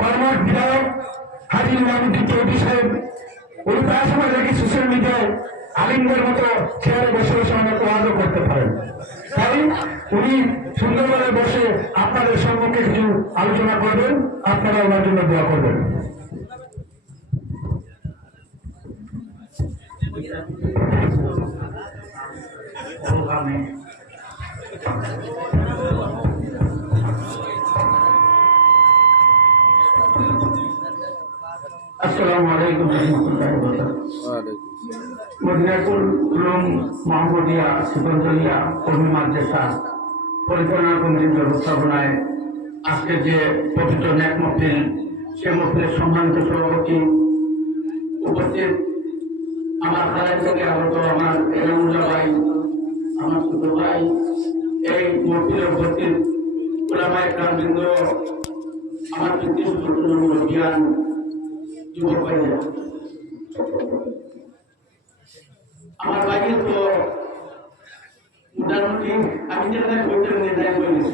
কর্মঠ বিধায়ক হাজি মাহমুদ্দিন চৌধুরী সাহেব উনি প্রায় সময় দেখি সোশ্যাল মিডিয়ায় আলিমদের মতো চেয়ারে বসে বসে আমাদের ওয়াজও করতে পারেন। তাই উনি সুন্দরভাবে বসে আপনাদের সম্মুখে কিছু আলোচনা করবেন, আপনারা ওনার জন্য দোয়া করবেন। আসসালামু আলাইকুম রহমতুল্লাহি ওয়া বারাকাতুহু। মদিনাতুল উলুম মাহমুদিয়া সুবন্দরিয়া কওমি মাদ্রাসা পরিচালনা কমিটির ব্যবস্থাপনায় আজকে যে পবিত্র নেক মাহফিল, সে মাহফিলের সম্মানিত সভাপতি উপস্থিত আমার খালায় থেকে আগত আমার এনামুল্লাহ ভাই, আমার ছোট ভাই, এই মাহফিলে উপস্থিত উলামায়ে কেরামবৃন্দ, আমার জ্ঞান যুবক ভাইরা, আমার ভাইকে তো মোটামুটি আমি যেখানে বইটা নিয়ে যাই বলেছি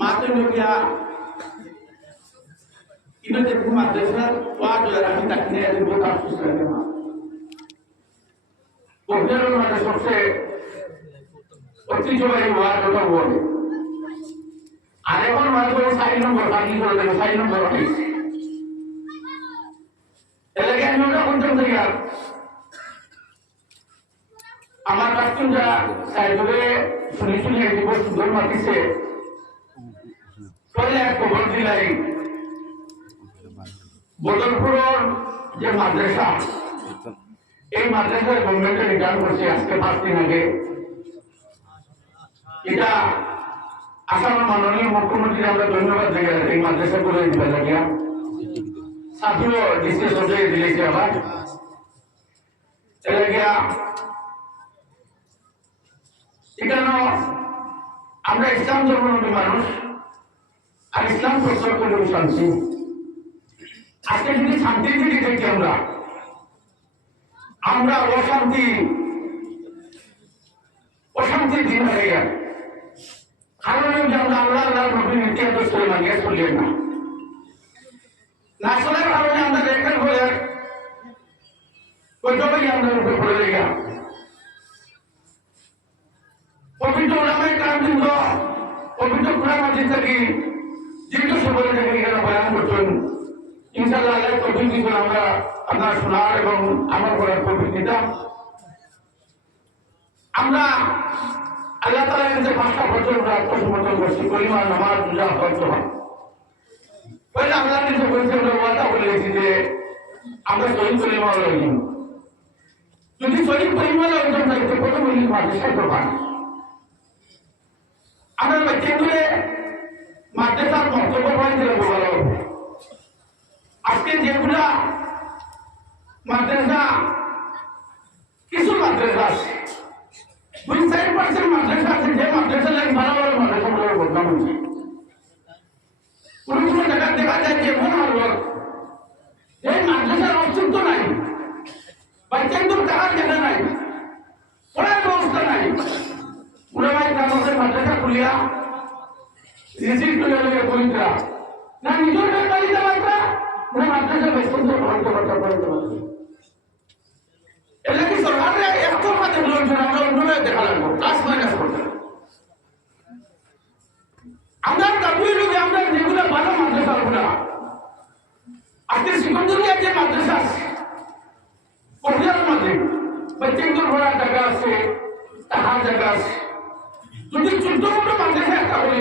মাত্র গিয়া কিন্তু দেখুন মাদ্রাসার ওয়াজ আমি তাকে নিয়ে দিব তার সুস্থ লাগে না ওদের মানে সবচেয়ে ঐতিহ্যবাহী ওয়াজ ওটা বলে। আর এখন ওয়াজ করে 4 নম্বর বাকি করে দেবে, 4 নম্বর হয়েছে এলাকায় আমি ওটা কোনটা থেকে আমার কাস্টমরা সাইডে শুনে শুনে দিব সুন্দর মাতিছে চলে এক খবর দিলাই বদলপুরের যে মাদ্রাসা, এই মাদ্রাসার গভর্নমেন্টে রিটার্ন করছে আজকে 5 দিন আগে। এটা আসামের মাননীয় মুখ্যমন্ত্রী আমরা ধন্যবাদ জানাই এই মাদ্রাসা করে দিতে লাগিয়া সাথীও ডিসকাস হয়ে দিয়েছে আবার চলে গিয়া। এখানে আমরা ইসলাম ধর্মাবলম্বী মানুষ আর ইসলাম প্রচার করে শান্তি। আজকে যদি শান্তির দিকে দেখি আমরা অশান্তির দিন হয়ে গেল। কারণ আমরা আল্লাহ নবীর ইতিহাস চলে মানিয়ে চলিয়ে না চলার কারণে আমরা দেখেন হয়ে ওইটাই আমরা উপরে পড়ে গেলাম। পবিত্র ওলামায়ে কেরামবৃন্দ পবিত্র কোরআন হাদিস থেকে দীর্ঘ সময় থেকে এখানে বয়ান করছেন। ইনশাআল্লাহ আল্লাহ তৌফিক দিবেন আমরা আপনার শোনার এবং আমল করার তৌফিক দিতাম। আমরা আল্লাহ তাআলার কাছে 5টা বছর আত্মসমর্পণ করছি, কলিমা, নামাজ, রোজা, হজ, জমা। পরে আল্লাহ কাছে বলছি, আমরা ওয়াদা করে গেছি যে আমরা শহীদ কলিমা অর্জন, যদি শহীদ কলিমা অর্জন করতে প্রথম মাদ্রাসা প্রধান আমরা বাচ্চাগুলো মাদ্রাসার বক্তব্য দিলে বলা হবে। আজকে যেগুলা মাদ্রাসা, কিছু মাদ্রাসা আছে 2-4% মাদ্রাসা আছে যে মাদ্রাসা লাগে ভালো ভালো মাদ্রাসা গুলোর বদনাম হচ্ছে। কোনো কোনো জায়গায় দেখা যায় যে এমন হল এই মাদ্রাসার অস্তিত্ব নাই, বাচ্চাগুলোর টাকার জায়গা নাই, পড়ার ব্যবস্থা নাই। উলামায়ে কেরামদের মাদ্রাসা খুলিয়া রিজিক তুলে লইয়া পরিত্রা না নিজের বাড়িতে মাত্রা না মাদ্রাসা বেসন্ত পড়াতে পারতে এলে কি সরকারের একটু মাঝে বলছেন আমরা অন্যভাবে দেখা লাগবো প্লাস মাইনাস করতে। আমরা দাবি লোক আমরা যেগুলো ভালো মাদ্রাসা গুলা আজকে সিকন্দরিয়া যে মাদ্রাসা আছে পড়িয়ার মধ্যে বাচ্চাদের পড়ার জায়গা আছে, টাকার জায়গা আছে। যদি 14 মাদ্রাসা একটা বলি